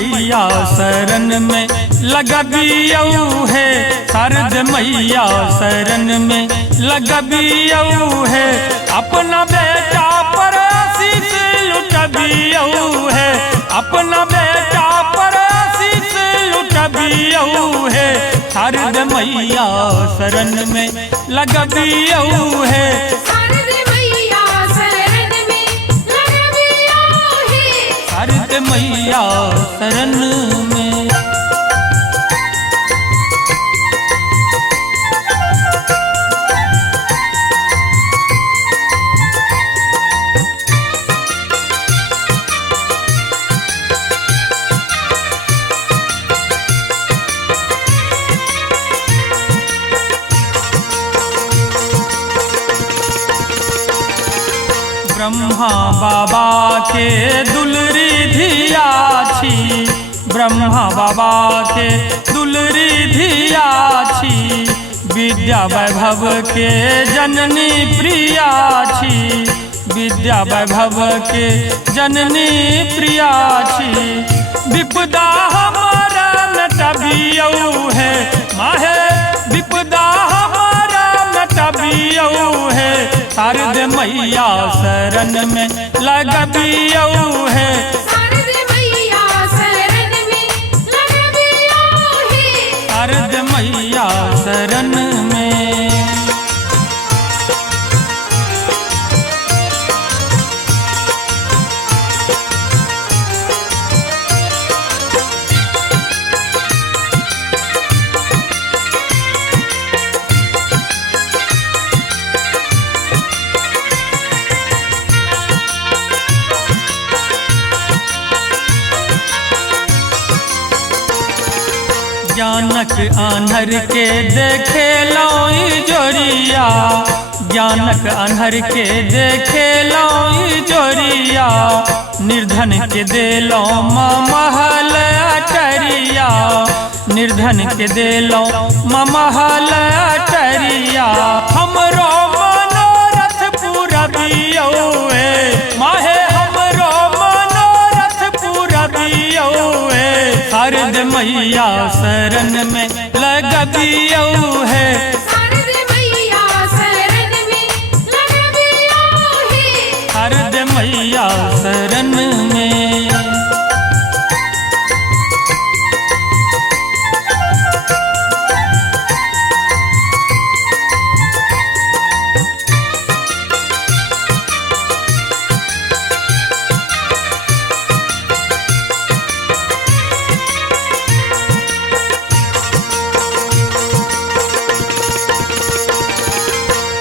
मैया शरण में लगबियऊ है, शारद मैया शरण में लगबियऊ है। अपना बेटा पर आशीष लुटबियऊ है, अपना बेटा पर आशीष लुटबियऊ है। शारद मैया शरण में लगबियऊ है, शारद मैया शरण में लगबियऊ है। शारद मैया शरण में। ब्रह्मा बाबा के दुलरी धिया छी, ब्रह्मा बाबा के दुलरी धिया छी। विद्या वैभव के जननी प्रिया छी, विद्या वैभव के जननी प्रिया छी। विपदा हमारा नटबियऊ है, माहे विपदा हमारा नटबियऊ है। शारद मैया शरण में लगबियऊ है, शारद मैया शरण में लगबियऊ है। शारद मैया शरण में। ज्ञानक आन्हर के देखे लौई जोरिया, ज्ञानक आन्हर के देखे लौई जोरिया। निर्धन के देलो महल अटरिया, निर्धन के देलो महल अटरिया। हमरो मनोरथ पूरबियऊ है, माहे हमरो मनोरथ पूरबियऊ है। शारद मैया शरण में लगबियऊ है, शारद मैया शरण में लगबियऊ है। शारद मैया शरण में।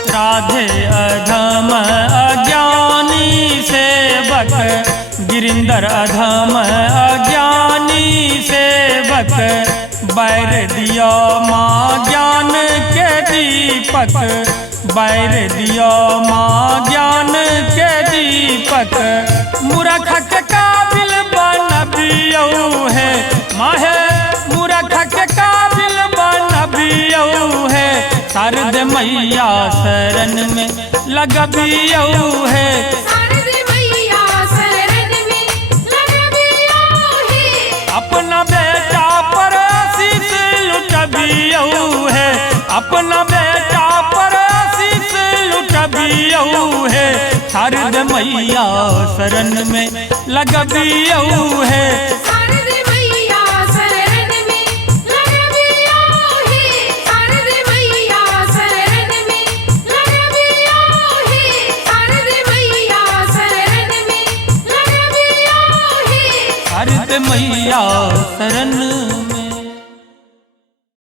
राधे अधम अज्ञानी सेवक, गिरिंदर अधम अज्ञानी सेवक। बैर दियो माँ ज्ञान के दीपक, बैर दियो माँ ज्ञान के दीपक। मूर्ख के काबिल बनबियऊ है, माहे मूर्ख के काबिल बनबियऊ है। शारद मैया शरण में लगबियऊ है, शारद मैया शरण में लगबियऊ है। अपना बेटा पर आशीष लुटबियऊ है, अपना बेटा पर आशीष लुटबियऊ है। शारद मैया शरण में लगबियऊ है, शारद मैया शरण में लगबियऊ है। शारद मैया शरण में लगबियऊ है। शारद मैया शरण में लगबियऊ है। शारद मैया शरण